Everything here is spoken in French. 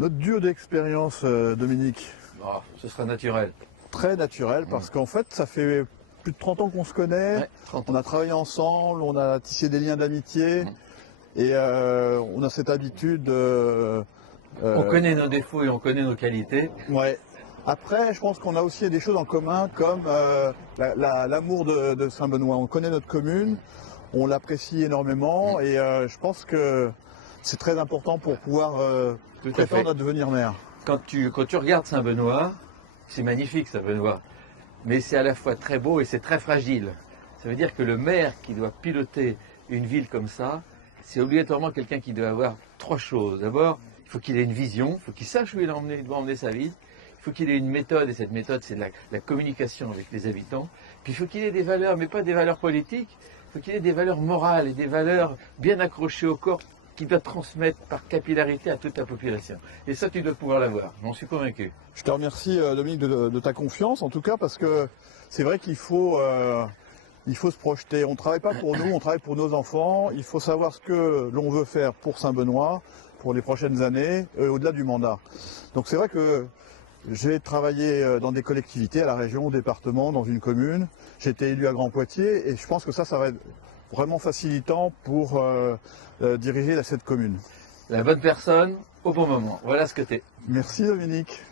Notre duo d'expérience, Dominique, Oh, ce sera naturel. très naturel parce qu'en fait, ça fait plus de 30 ans qu'on se connaît, Ouais, 30 on ans. a travaillé ensemble, on a tissé des liens d'amitié et on a cette habitude. On connaît nos défauts et on connaît nos qualités. Ouais. Après, je pense qu'on a aussi des choses en commun comme l'amour de Saint-Benoît. On connaît notre commune, on l'apprécie énormément et je pense que c'est très important pour pouvoir Tout à fait. prétendre à devenir maire. Quand tu regardes Saint-Benoît, c'est magnifique Saint-Benoît, mais c'est à la fois très beau et c'est très fragile. Ça veut dire que le maire qui doit piloter une ville comme ça, c'est obligatoirement quelqu'un qui doit avoir trois choses. D'abord, il faut qu'il ait une vision, il faut qu'il sache où il doit emmener sa ville. Il faut qu'il ait une méthode, et cette méthode, c'est la communication avec les habitants. Puis il faut qu'il ait des valeurs, mais pas des valeurs politiques. Il faut qu'il ait des valeurs morales et des valeurs bien accrochées au corps qu'il doit transmettre par capillarité à toute la population. Et ça, tu dois pouvoir l'avoir. J'en suis convaincu. Je te remercie, Dominique, de ta confiance, en tout cas, parce que c'est vrai qu'il faut se projeter. On ne travaille pas pour nous, on travaille pour nos enfants. Il faut savoir ce que l'on veut faire pour Saint-Benoît, pour les prochaines années, au-delà du mandat. Donc c'est vrai que j'ai travaillé dans des collectivités, à la région, au département, dans une commune. J'ai été élu à Grand Poitiers et je pense que ça va être vraiment facilitant pour diriger cette commune. La bonne personne au bon moment. Voilà ce que t'es. Merci, Dominique.